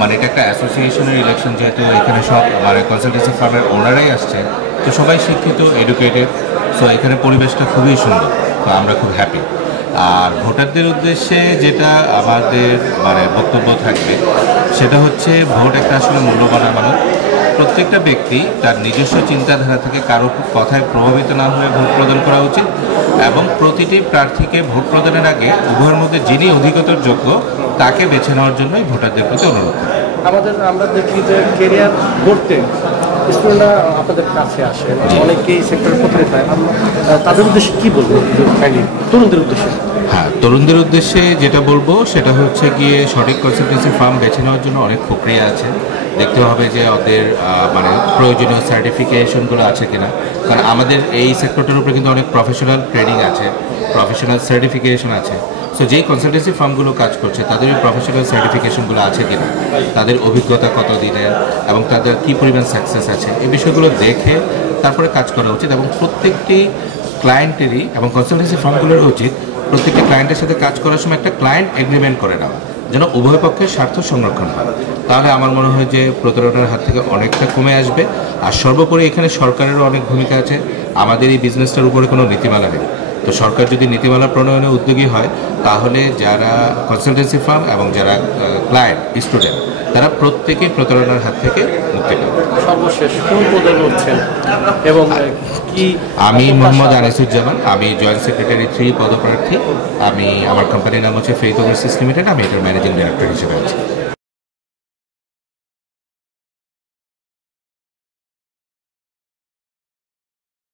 মানে এটা একটা অ্যাসোসিয়েশনের ইলেকশন, যেহেতু এখানে সব মানে কনসালটেন্সি ফার্মের ওনারাই আসছে, তো সবাই শিক্ষিত, এডুকেটেড। সো এখানে পরিবেশটা খুবই সুন্দর, তো আমরা খুব হ্যাপি। আর ভোটারদের উদ্দেশ্যে যেটা আমাদের মানে বক্তব্য থাকবে সেটা হচ্ছে, ভোট একটা আসলে মূল্যবান আমানত। প্রত্যেকটা ব্যক্তি তার নিজস্ব চিন্তাধারা থেকে কারো কথায় প্রভাবিত না হয়ে ভোট প্রদান করা উচিত, এবং প্রতিটি প্রার্থীকে ভোট প্রদানের আগে উভয়ের মধ্যে যিনি অধিকতর যোগ্য তাকে বেছে নেওয়ার জন্যই ভোটারদের প্রতি অনুরোধ থাকবে। আমরা দেখি যে কেরিয়ার গড়তে স্টুডেন্টরা আপনাদের কাছে আসে, অনেকেই সেক্টরে প্রতারিত হয়। তাদের উদ্দেশ্যে কী বলবো, তরুণদের উদ্দেশ্যে? হ্যাঁ, তরুণদের উদ্দেশ্যে যেটা বলবো সেটা হচ্ছে গিয়ে, সঠিক কনসালটেন্সি ফার্ম বেছে নেওয়ার জন্য অনেক প্রক্রিয়া আছে। দেখতে হবে যে ওদের মানে প্রয়োজনীয় সার্টিফিকেশনগুলো আছে কিনা, কারণ আমাদের এই সেক্টরটার উপরে কিন্তু অনেক প্রফেশনাল ট্রেনিং আছে, প্রফেশনাল সার্টিফিকেশন আছে। সো যেই কনসালটেন্সি ফার্মগুলো কাজ করছে তাদের ওই প্রফেশনাল সার্টিফিকেশনগুলো আছে কিনা, তাদের অভিজ্ঞতা কত দিনের এবং তাদের কী পরিমাণ সাকসেস আছে, এই বিষয়গুলো দেখে তারপরে কাজ করা উচিত। এবং প্রত্যেকটি ক্লায়েন্টেরই এবং কনসালটেন্সি ফার্মগুলোর উচিত প্রত্যেকটি ক্লায়েন্টের সাথে কাজ করার সময় একটা ক্লায়েন্ট এগ্রিমেন্ট করে নেওয়া, যেন উভয় পক্ষের স্বার্থ সংরক্ষণ হয়। তাহলে আমার মনে হয় যে প্রতারণার হাত থেকে অনেকটা কমে আসবে। আর সর্বোপরি এখানে সরকারেরও অনেক ভূমিকা আছে। আমাদের এই বিজনেসটার উপরে কোনো নীতিমালা নেই, তো সরকার যদি নীতিমালা প্রণয়নে উদ্যোগী হয় তাহলে যারা কনসালটেন্সি ফার্ম এবং যারা ক্লায়েন্ট স্টুডেন্ট তারা প্রত্যেকেই প্রতারণার হাত থেকে মুক্তি পাবে। সর্বশেষ কোন পদে রয়েছেন এবং কি? আমি মোহাম্মদ আনিসুজ্জামান, আমি জয়েন্ট সেক্রেটারি 3 পদপ্রার্থী। আমার কোম্পানির নাম হচ্ছে ফেইথ ওভারসিজ লিমিটেড, আমি এটার ম্যানেজিং ডাইরেক্টর হিসেবে আছি।